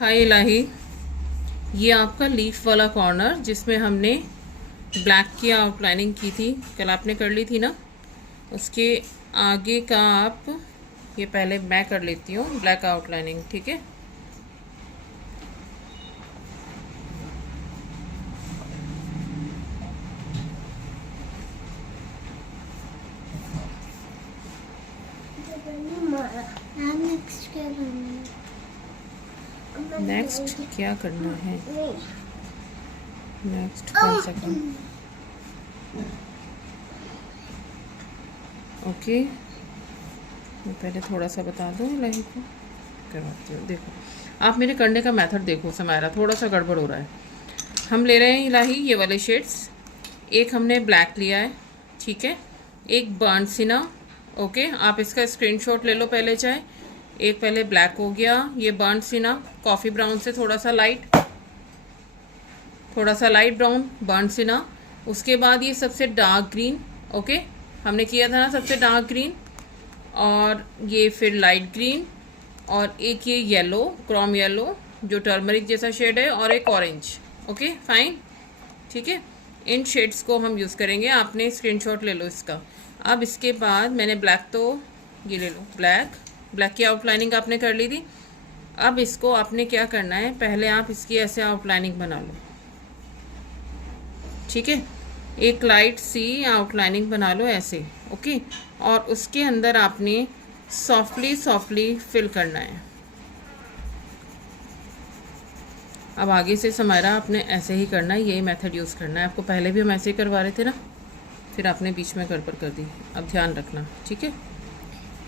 हाय इलाही। ये आपका लीफ वाला कॉर्नर जिसमें हमने ब्लैक की आउटलाइनिंग की थी, कल आपने कर ली थी ना। उसके आगे का आप ये पहले मैं कर लेती हूँ ब्लैक आउटलाइनिंग, ठीक है। नेक्स्ट क्या करना है? Next 1 second. ओके, मैं पहले थोड़ा सा बता दूँ इलाही को, करवाती हूँ। देखो आप मेरे करने का मेथड देखो, समारा थोड़ा सा गड़बड़ हो रहा है। हम ले रहे हैं इलाही ये वाले शेड्स। एक हमने ब्लैक लिया है, ठीक है। एक बर्न सिना, ओके। आप इसका स्क्रीनशॉट ले लो पहले चाहे। एक पहले ब्लैक हो गया, ये बर्न सिना कॉफ़ी ब्राउन से थोड़ा सा लाइट ब्राउन बर्न सिना। उसके बाद ये सबसे डार्क ग्रीन, ओके। हमने किया था ना सबसे डार्क ग्रीन, और ये फिर लाइट ग्रीन, और एक ये येलो, क्रोम येलो जो टर्मरिक जैसा शेड है, और एक ऑरेंज। ओके फाइन, ठीक है। इन शेड्स को हम यूज़ करेंगे। आपने स्क्रीनशॉट ले लो इसका। अब इसके बाद मैंने ब्लैक, तो ये ले लो ब्लैक की आउटलाइनिंग आपने कर ली थी। अब इसको आपने क्या करना है, पहले आप इसकी ऐसे आउटलाइनिंग बना लो, ठीक है। एक लाइट सी आउटलाइनिंग बना लो ऐसे, ओके। और उसके अंदर आपने सॉफ्टली फिल करना है। अब आगे से समारा आपने ऐसे ही करना है, यही मेथड यूज़ करना है आपको। पहले भी हम ऐसे ही करवा रहे थे ना, फिर आपने बीच में गड़बड़ कर दी। अब ध्यान रखना, ठीक है।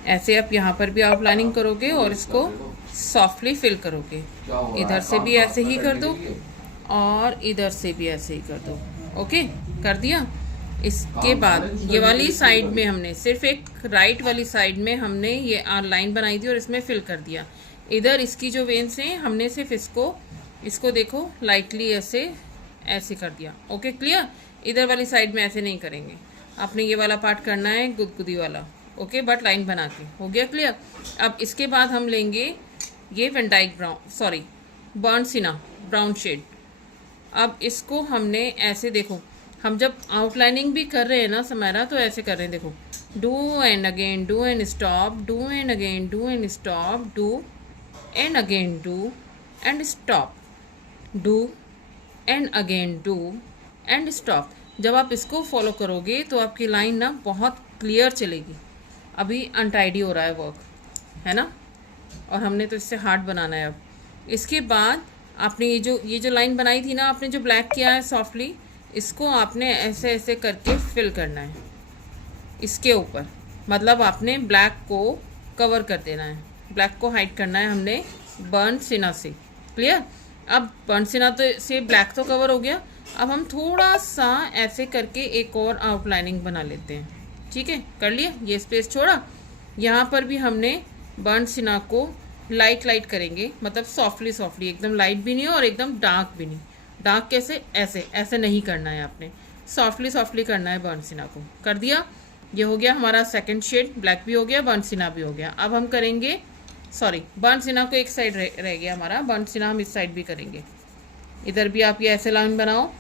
ऐसे आप यहाँ पर भी आउटलाइनिंग करोगे और इसको सॉफ्टली फिल करोगे। इधर से भी ऐसे ही कर दो और इधर से भी ऐसे ही कर दो, ओके। कर दिया। इसके बाद ये वाली साइड में हमने सिर्फ एक राइट वाली साइड में हमने ये लाइन बनाई थी और इसमें फिल कर दिया। इधर इसकी जो वेन्स हैं हमने सिर्फ इसको देखो लाइटली ऐसे कर दिया, ओके क्लियर। इधर वाली साइड में ऐसे नहीं करेंगे, आपने ये वाला पार्ट करना है गुदगुदी वाला, ओके, बट लाइन बना के। हो गया क्लियर। अब इसके बाद हम लेंगे ये वेंडाइक बर्न सिना ब्राउन शेड। अब इसको हमने ऐसे, देखो हम जब आउटलाइनिंग भी कर रहे हैं ना समारा, तो ऐसे कर रहे हैं, देखो do and again, do and stop, do and again, do and stop, do and again, do and stop, do and again, do and stop. जब आप इसको फॉलो करोगे तो आपकी लाइन ना बहुत क्लियर चलेगी। अभी अनटाइडी हो रहा है वर्क, है ना, और हमने तो इससे हार्ड बनाना है। अब इसके बाद आपने ये जो लाइन बनाई थी ना, आपने जो ब्लैक किया है सॉफ्टली, इसको आपने ऐसे करके फिल करना है इसके ऊपर। मतलब आपने ब्लैक को कवर कर देना है, ब्लैक को हाइड करना है हमने बर्न सिना से, क्लियर। अब बर्न सिना तो से ब्लैक तो कवर हो गया। अब हम थोड़ा सा ऐसे करके एक और आउटलाइनिंग बना लेते हैं, ठीक है। कर लिया, ये स्पेस छोड़ा। यहाँ पर भी हमने बर्न सिना को लाइट करेंगे, मतलब सॉफ्टली, एकदम लाइट भी नहीं और एकदम डार्क भी नहीं। डार्क कैसे, ऐसे नहीं करना है, आपने सॉफ्टली करना है बर्न सिना को। कर दिया। ये हो गया हमारा सेकंड शेड, ब्लैक भी हो गया, बर्न सिना भी हो गया। अब हम करेंगे, बर्न सिना को एक साइड रह गया हमारा, बर्न सिना हम इस साइड भी करेंगे। इधर भी आप ये ऐसे लाइन बनाओ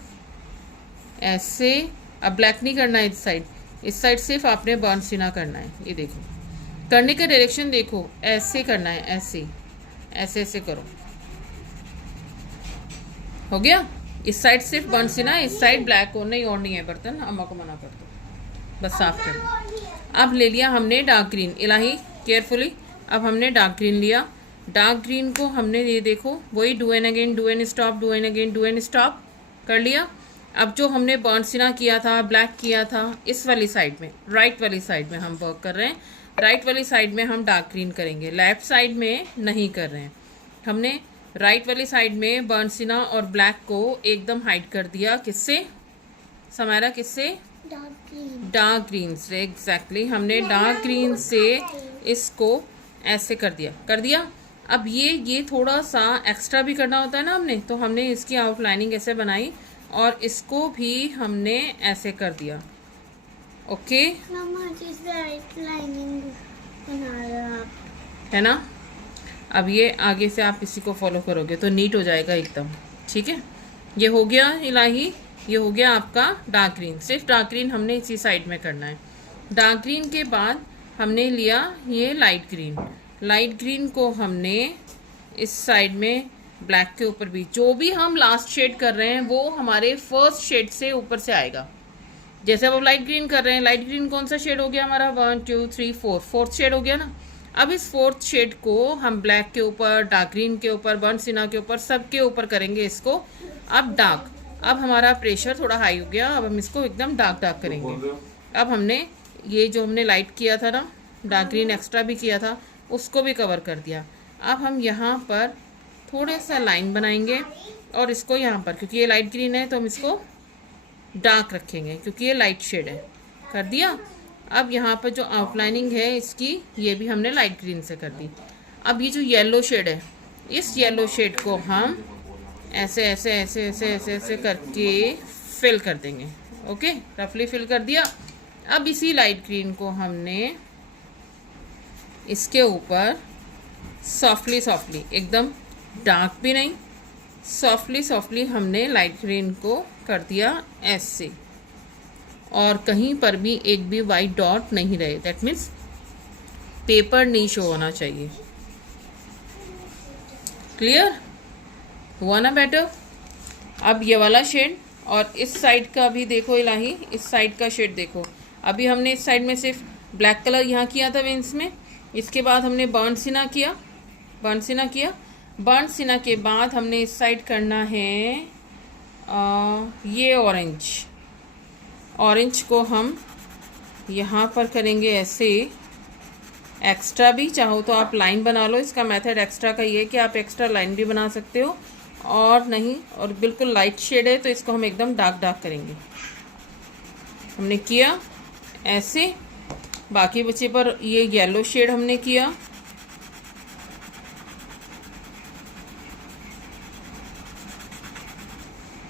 ऐसे। अब ब्लैक नहीं करना है इस साइड सिर्फ आपने बर्न सिना करना है। ये देखो, करने का डायरेक्शन देखो, ऐसे करना है, ऐसे करो। हो गया। इस साइड सिर्फ बर्न सिना, इस साइड ब्लैक और नहीं है बर्तन, अम्मा को मना कर दो, बस साफ कर दो। अब ले लिया हमने डार्क ग्रीन, इलाही केयरफुली। अब हमने डार्क ग्रीन लिया। डार्क ग्रीन को हमने, ये देखो, वही do and again, do and stop, do and again, do and stop कर लिया। अब जो हमने बर्न सिना किया था, ब्लैक किया था, इस वाली साइड में, राइट वाली साइड में हम वर्क कर रहे हैं। राइट वाली साइड में हम डार्क ग्रीन करेंगे, लेफ्ट साइड में नहीं कर रहे हैं। हमने राइट वाली साइड में बर्न सिना और ब्लैक को एकदम हाइड कर दिया। किससे समारा, किससे? डार्क ग्रीन से, एग्जैक्टली। हमने डार्क ग्रीन से इसको ऐसे कर दिया। अब ये थोड़ा सा एक्स्ट्रा भी करना होता है ना हमने, तो हमने इसकी आउटलाइनिंग ऐसे बनाई और इसको भी हमने ऐसे कर दिया, ओके। मम्मा जिससे आउटलाइनिंग बना रहा है ना। अब ये आगे से आप इसी को फॉलो करोगे तो नीट हो जाएगा एकदम। ठीक है, ये हो गया इलाही, ये हो गया आपका डार्क ग्रीन। सिर्फ डार्क ग्रीन हमने इसी साइड में करना है। डार्क ग्रीन के बाद हमने लिया ये लाइट ग्रीन। लाइट ग्रीन को हमने इस साइड में ब्लैक के ऊपर भी, जो भी हम लास्ट शेड कर रहे हैं वो हमारे फर्स्ट शेड से ऊपर से आएगा। जैसे अब लाइट ग्रीन कर रहे हैं, लाइट ग्रीन कौन सा शेड हो गया हमारा, 1 2 3 4, फोर्थ शेड हो गया ना। अब इस फोर्थ शेड को हम ब्लैक के ऊपर, डार्क ग्रीन के ऊपर, बर्न सिना के ऊपर, सब के ऊपर करेंगे इसको अब डार्क। अब हमारा प्रेशर थोड़ा हाई हो गया, अब हम इसको एकदम डार्क डार्क करेंगे। अब हमने ये जो हमने लाइट किया था ना, डार्क ग्रीन एक्स्ट्रा भी किया था, उसको भी कवर कर दिया। अब हम यहाँ पर थोड़े सा लाइन बनाएंगे और इसको यहाँ पर, क्योंकि ये लाइट ग्रीन है तो हम इसको डार्क रखेंगे क्योंकि ये लाइट शेड है, कर दिया। अब यहाँ पर जो आउटलाइनिंग है इसकी, ये भी हमने लाइट ग्रीन से कर दी। अब ये जो येलो शेड है, इस येलो शेड को हम ऐसे ऐसे ऐसे ऐसे ऐसे ऐसे करके फिल कर देंगे। ओके, रफली फिल कर दिया। अब इसी लाइट ग्रीन को हमने इसके ऊपर सॉफ्टली सॉफ्टली, एकदम डार्क भी नहीं, सॉफ्टली सॉफ्टली हमने लाइट ग्रीन को कर दिया ऐसे, और कहीं पर भी एक भी वाइट डॉट नहीं रहे। दैट मीन्स पेपर नहीं शो होना चाहिए। क्लियर हुआ ना बेटर? अब ये वाला शेड और इस साइड का भी देखो इलाही, इस साइड का शेड देखो। अभी हमने इस साइड में सिर्फ ब्लैक कलर यहाँ किया था वेंस में, इसके बाद हमने बर्न सिना किया, बर्न सिना किया। बर्न सिना के बाद हमने इस साइड करना है ये ऑरेंज। ऑरेंज को हम यहाँ पर करेंगे ऐसे। एक्स्ट्रा भी चाहो तो आप लाइन बना लो, इसका मेथड एक्स्ट्रा का ये है कि आप एक्स्ट्रा लाइन भी बना सकते हो, और नहीं और बिल्कुल लाइट शेड है तो इसको हम एकदम डार्क डार्क करेंगे। हमने किया ऐसे, बाकी बचे पर ये येलो शेड हमने किया,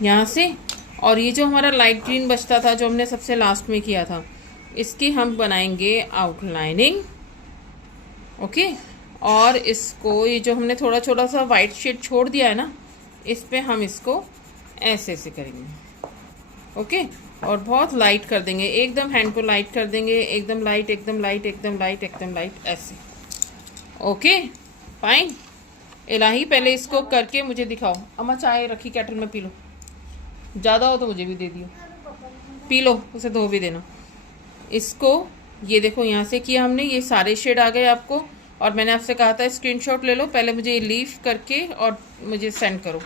यहाँ से। और ये जो हमारा लाइट ग्रीन बचता था जो हमने सबसे लास्ट में किया था, इसकी हम बनाएंगे आउटलाइनिंग। ओके, और इसको ये जो हमने थोड़ा थोड़ा सा वाइट शेड छोड़ दिया है ना, इस पे हम इसको ऐसे ऐसे करेंगे। ओके, और बहुत लाइट कर देंगे, एकदम हैंड को लाइट कर देंगे, एकदम लाइट एकदम लाइट एकदम लाइट एकदम लाइट ऐसे। Okay fine. इलाही पहले इसको करके मुझे दिखाओ। अम्मा चाय रखी केटल में, पी लो, ज़्यादा हो तो मुझे भी दे दियो, पी लो, उसे धो भी देना। इसको ये देखो यहाँ से किया हमने, ये सारे शेड आ गए आपको, और मैंने आपसे कहा था स्क्रीनशॉट ले लो, पहले मुझे लीव करके और मुझे सेंड करो।